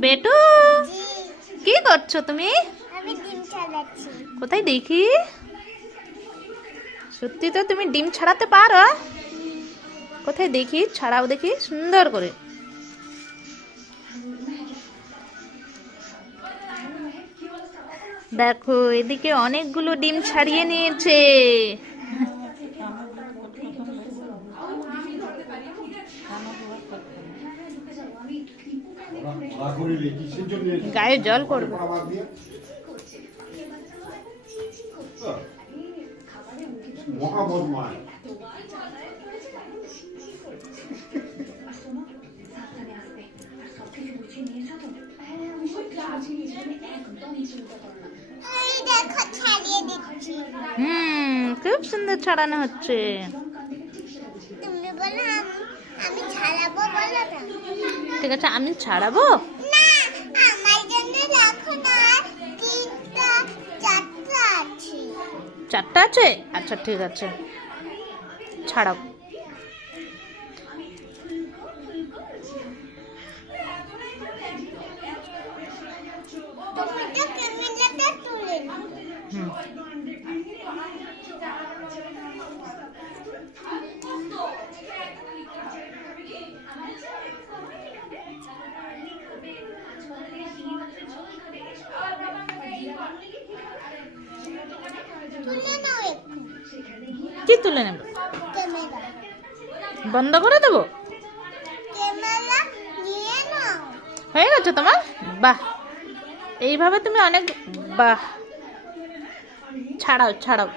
বেটু, কি করছো তুমি? আমি ডিম ছাড়াচ্ছি। কোথায় দেখি? সত্যি তো তুমি ডিম ছাড়াতে পারো? কোথায় দেখি? ছাড়াও দেখি সুন্দর করে। দেখো, এদিকে অনেকগুলো ডিম ছাড়িয়ে নিয়েছে। গায়ে জল পড়বে। এই দেখো ছাড়িয়ে দিচ্ছি। খুব সুন্দর ছাড়ানো হচ্ছে। তুমি বলো আমি ছাড়াবো, বলো না। ঠিক আছে, আমি ছাড়াবো। না, আমার জন্য রাখো না। তিনটা চারটা আছে। চারটা আছে? আচ্ছা ঠিক আছে, ছাড়াও। তুমি তো ক্যামেরাটা তুলে নাও। হুম। তুলে নাও একটু। কি তুলে নেব? ক্যামেরা। বন্ধ করে দেবো? ক্যামেরা নিয়ে নাও। হয়ে গেছে তোমার? বাহ, এইভাবে তুমি অনেক। বাহ, ছাড়াও ছাড়াও।